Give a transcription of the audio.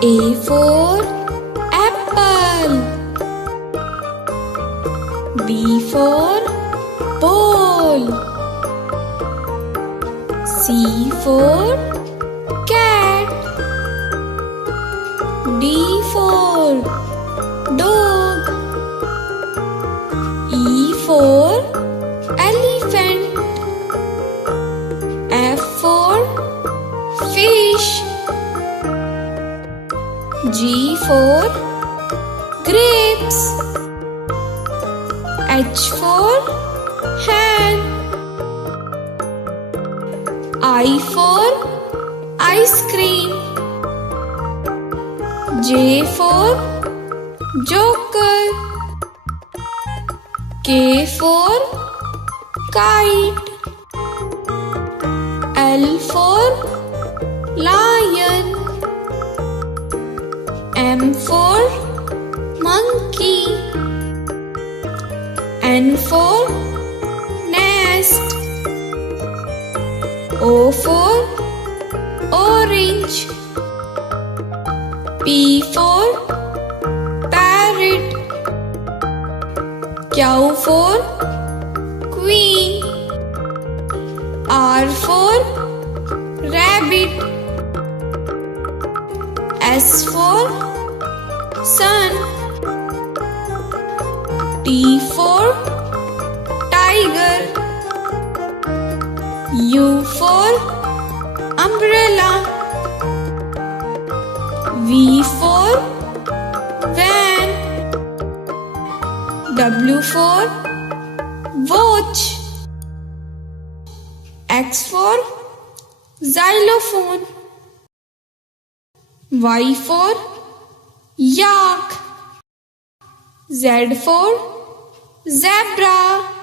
A for apple. B for ball. C for cat. D for dog. E for elephant. F for fish. G for grapes. H for hen. I for ice cream. J for joker. K for kite. L for lion. M for monkey. N for nest. O for orange. P for parrot. Q for queen. R for rabbit. S for sun. T for tiger. U for umbrella. V for van. W for watch. X for xylophone. Y for yak. Z for zebra.